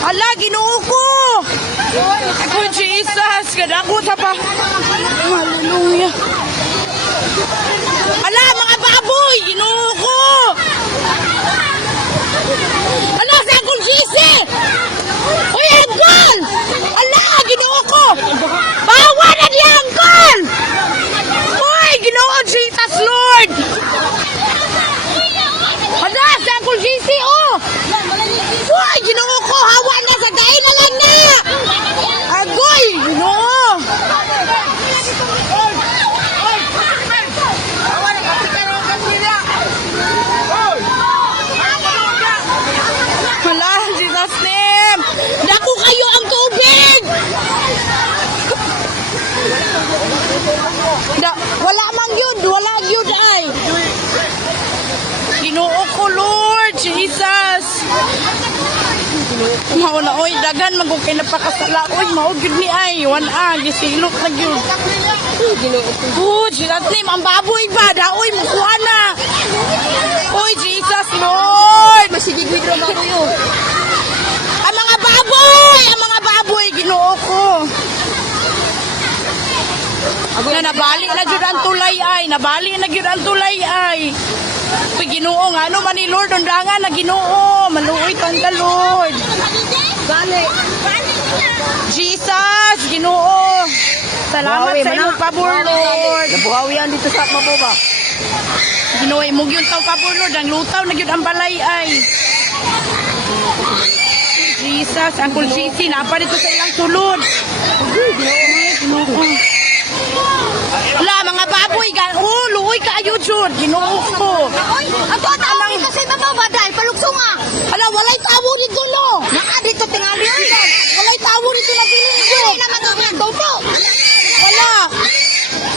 Hala, Ginoo ko. Ako, Jesus. Kadako sa pa. Hallelujah. Hala, mga baboy. Ginoo ko. Hala, sa akong sisi. Uy, Uncle. Hala, Ginoo ko. Bawa na di, Uncle. Uy, Ginoo, Jesus, Lord. Hala, sa akong sisi, oh. Uy, Ginoo ko. Hawa na sa kainangan na. Agoy, Ginoo. Hala, Jesus name. Dako kayo ang tubig. Wala mang yun. Wala yun ay. Ginoo ko, Lord. Jesus. Mao na, oy. Dagan magukay na pakasala. Oy, mao yun ni ay. Wana, gisilok na yun. Oh, Jesus name. Ang baboy ba? Daoy, mukuha na. Oy, Jesus, Lord. Masidigwid ro makuyo. Ang mga baboy, Ginoo ko. Na nabali na jud ang tulay ay, nabali na jud ang tulay ay. Uy, Ginoo nga, ano man ni Lord, undangan na Ginoo, maluoy tong ka, Lord. Bale. Jesus, Ginoo. Salamat Buhawi, sa imong pabor, Lord. Nabuhawi yan dito sa mamo ba? Ginoo, imong yun tao pabor, Lord. Ang lutaw na yun ang balay ay. Jesus, Uncle Sisi, napa dito sa ilang sulod. Wala, mga baboy, luoy ka ayo, Jud. Ginoo ko. Oy, ato tawag dito sa ibabaw ba dahil paluksunga. Ala, walay tawo dito, no. Naka dito tingali dito. Walay tawo dito na piling ko. Hindi naman ito toto. Wala.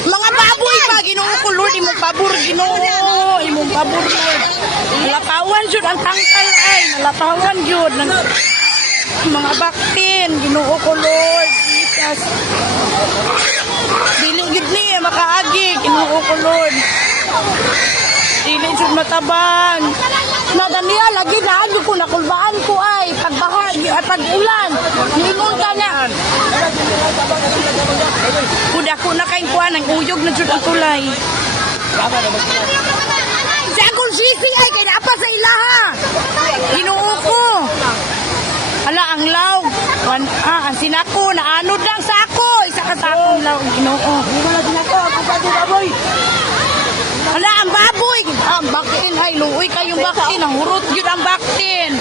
Mga baboy pa, Ginoo ko, Lord. Imong pabor, Ginoo. Imong pabor, Lord. Nalatawan, Jud, ang tangkal ay. Nalatawan, Jud. Mga baktin, Ginoo ko, Lord. Jesus. Dili gid ni makaagi, Ginoo ko, Lord. Dili jud matabang. Na Daniel lagi na ko nakulbaan ko ay pagbaha at pag-ulan. Niingon ka na. Kuda ko na kay kuan ang uyog na jud ang tulay. Sa akong sising ay kay naapa sa ilaha. Ginoo ko. Hala, ang law. Ang sinako, naanod lang sa ako. Isa ka sa akong law, Ginoo. Wala din ako baboy. Hala, ang baboy. Ang baktin, ay, luoy kayong baktin. Ang hurot yun ang baktin.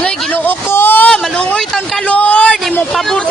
Ay, Ginoo ko. Maluoy tan ka, Lord. Imong pabor